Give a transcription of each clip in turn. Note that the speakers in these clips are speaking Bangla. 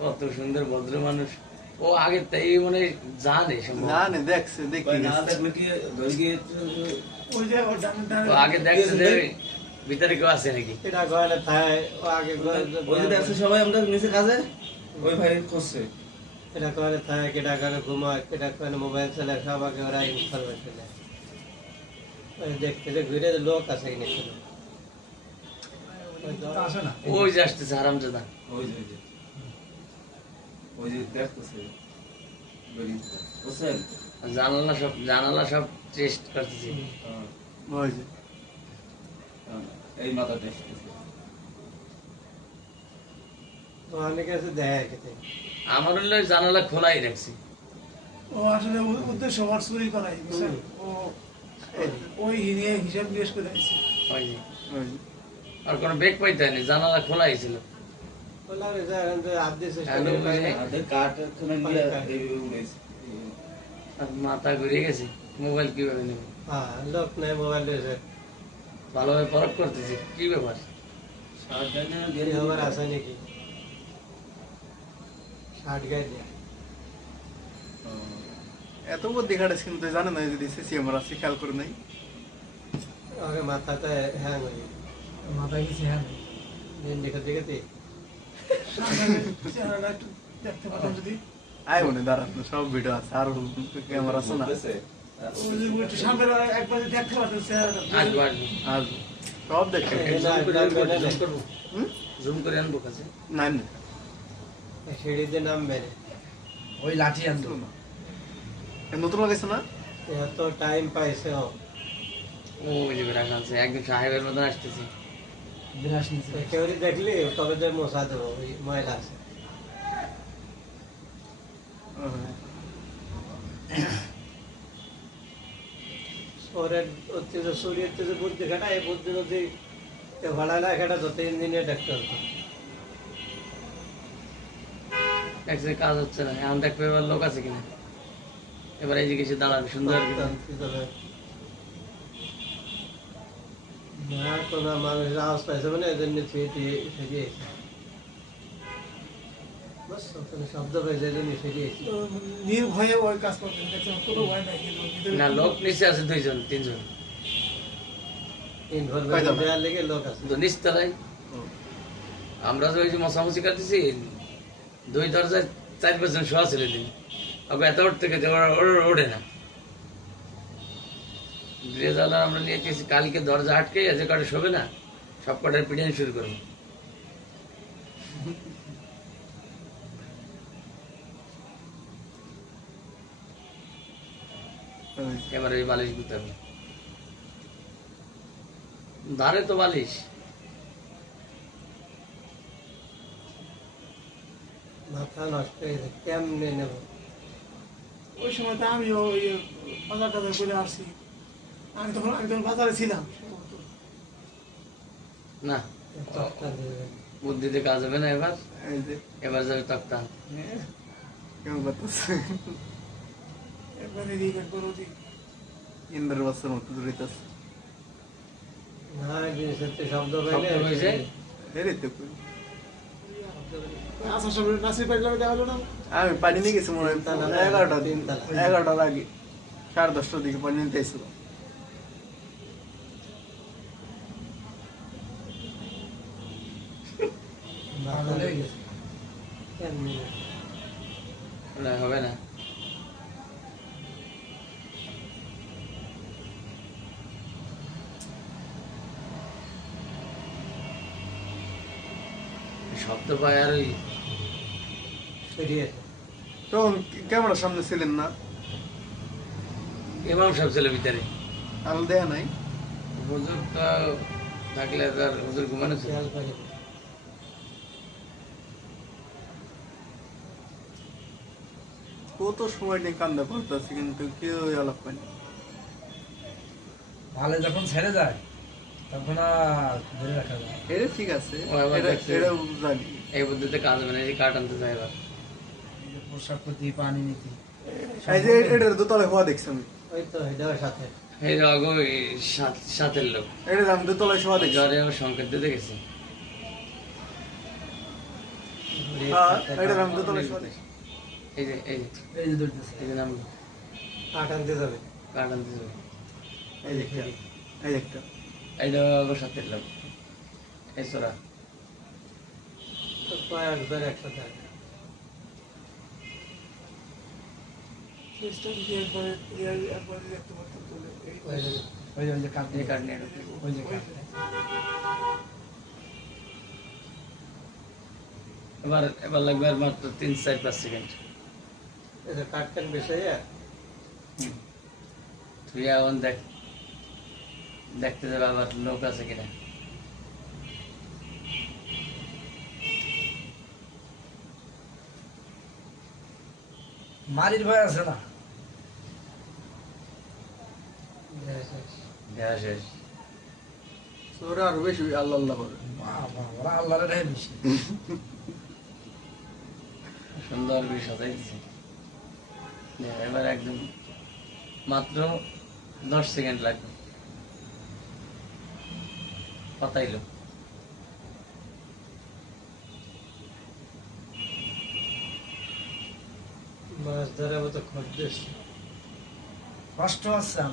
কত সুন্দর ভদ্র মানুষ। ও আগে তাই মানে জানে জানে দেখছে দেখি না দেখলে কি ধরে ওই যে ওর ডানে ডানে ও আগে দেখছে যে ভিতরে কেউ আছে নাকি? এটা গয়না থাকে ও আগে ওই যে দেখছে সবাই আমরা নিচে কাজে? ওই ভাই খুঁজছে। এটা করে থাকে কেটা করে ঘুমায় কেটা করে মোবাইল চালায় সব আগে ওরা ইনফরমেশন দেয় দেখতে যে ঘুরে লোক আছে কিনা ছিল তা আসে না? ওই যে আসতেছে হারামজাদা। ওই যে ওই যে। দেখতেছে বুঝছেন জানালা সব জানালা সব টেস্ট করতেছি। হ্যাঁ, ওই যে। হ্যাঁ, এই মাথা দেখতেছে অনেকে আছে আমার জানালা খোলাই রাখছি। ও আসলে উদ্দেশ্য চুরি করাই বুঝছেন? ও ওই নিয়ে হিসাব নিকেশ করে দিয়েছে ওই যে ওই যে। আর কোনো বেগ পাইতে হয়নি? জানালা খোলাই ছিল বললাম যে এখন তো হাত দিয়েছে হ্যাঁ, লোক বুঝে। আমাদের কাঠ এখানে দিয়ে এই উড়েছে আর মাথা ঘুরে গেছে। মোবাইল কীভাবে নেবে? হ্যাঁ লোক নেই মোবাইল দিয়েছে ভালোভাবে পরখ করতেছি। কি ব্যাপার? সার দেয় না দিয়ে দেরি দিবি। হবার আছে নাকি? ষাট গায়ে দেয়া। হ্যাঁ, এত বুদ্ধি খাটাস কিন্তু জানে না যদি সিসি আমার আছে খেয়াল করে নাই? ওকে মাথাতে হ্যাং হয়ে মাথায় কিছু হ্যাঁ। দিন দেখে দেখে দেখতে পারতাম যদি। আয় মনে দাঁড়ান সব ভিডিও আছে আর ক্যামেরা আছে না? সামনে একবার দেখতে পারতাম আসব আসব। সব দেখে। জুম করে আনব কাছে। নাই সিঁড়িতে নামবে ওই লাঠি আনতো না। নতুন লাগাইছে না? এত টাইম পাইছে ও যে রাখা আছে একদম সাহেবের মতন আসতেছি বিরাশ কেউ দেখলি তবে যে মশা দেবো ময়লা আছে। শরীরের বুদ্ধি খাটা এই বুদ্ধি যদি ভাড়া না খাটা ডাক্তার। দেখছে কাজ হচ্ছে না এখন দেখবে এবার লোক আছে কিনা? এবার এই যে কিছু দাঁড়াবে সুন্দর মানুষের আওয়াজ পাইছে মানে তো নির্ভয়ে ওই কাজ কোনো ভয় নাই না লোক নিচে আছে দুইজন তিনজন। ইনফরমেশন দেওয়ার লেগে লোক আছে। তো নিচতলায় আমরা যে ওই যে মশামশি কাটতেছি দুই দরজায় চার পাঁচজন শোয়া ছিল এত উঠতে গেছে ওঠে না। রেজাল্ট আমরা নিয়ে গেছি, কালকে দরজা আটকে যে কটা শোবে না, সব কটার পিটানি শুরু করব। এবার ওই বালিশ গুতাবে ধারে তো বালিশ। মাথা নষ্ট হয়ে কেমনে নেব? ওই সময় তো আমিও ওই বাজার টাজার করে আসছি আমি তখন আমি তখন বাজারে ছিলাম। না। বুদ্ধিতে কাজ হবে না এবার? এবার যাবে তক্তা। কেমন করতেছে একবার এদিক একবার ওদিক। ইন্দ্রের বাচ্চার মতো দূরিতেছে না শব্দ পাইলে? এরই তো আমি পানি নিয়ে গেছি মনে হয় এগারোটা তিনতলা। এগারোটার আগে সাড়ে দশটার দিকে পানি নিতে এসেছিল হবে না। শব্দ পায় আর ওই তখন ক্যামেরার সামনে ছিলেন না? ইমাম সাহেব ছিল ভিতরে। আলো দেয়া নাই? হুজুর তো থাকলে তার হুজুর ঘুমানো ছিল। কত সময় নিয়ে কান্দা করতেছে কিন্তু কেউ আলাপ পায়নি ভালো যখন ছেড়ে যায় তখন আর ধরে রাখা যায় এটা ঠিক আছে এটা জানি। এই বুদ্ধিতে কাজ হবে এই যে কাঠ আনতে যায় এবার। এই যে পোশাক প্রতি পানি নীতি। এই যে এটার দোতলায় হওয়া দেখছি আমি। ওই তো এটাও সাথে। এই অগো এই লোক। এটা আমি দোতলায় শোয়া দেখছি। জ্বরে ও সংকেত দিতে গেছে এটা আমি দোতলায় শোয়া দেখছি। এই যে এই যে। এই যে দৌড়তেছে এই যে নাম আনতে যাবে। কাটান দিতে এই একটা এই যে অগো সাতের লোক এই সোরা তো কয়েকবার একসাথে আসে। সিস্টেম কি একবারে ইয়ার- একবারে দেখতে পারতাম তুলে এই ওই যে ওই যে ওই যে কাট এই কার্ড নিয়ে ঢুকে। ওই যে কাট এবার এবার লাগবে আর মাত্র তিন চার পাঁচ সেকেন্ড এই যে কাঠ কান বিষয়ে তুই এখন দেখ দেখতে যাবে আবার লোক আছে কিনা। মারির ভয় আছে না? ওরা আরও বেশি আল্লাহ আল্লাহ করে। ওরা আল্লাহর রেহে বেশি সুন্দর করে এবার একদম মাত্র দশ সেকেন্ড লাগবে। পাতাইলো। মাছ ধরাবো তো খরচ কষ্ট আছে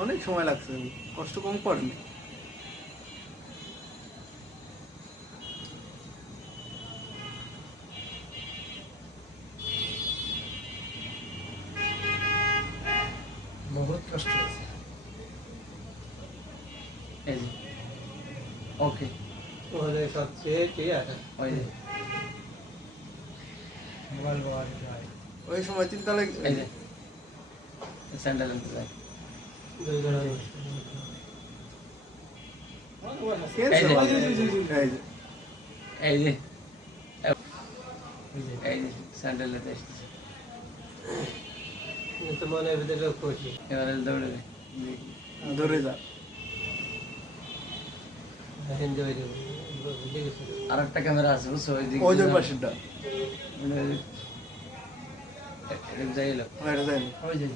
অনেক সময় লাগছে কষ্ট কম করেনি। ওকে। ওদের সবচেয়ে ঠিক আছে ওই যে। মোবাইল বাবা দিতে হয় ওই সময় চিন্তা লাগে এই যে। স্যান্ডেল আনতে যায়। এই যে। এই স্যান্ডেল ভিতরে এবারে যা হিন্দু হয়ে যাবে বুঝে গেছে আর একটা ক্যামেরা আছে বুঝছ? ওই দিকে ওই যে পাশেরটা। মানে ওই যে।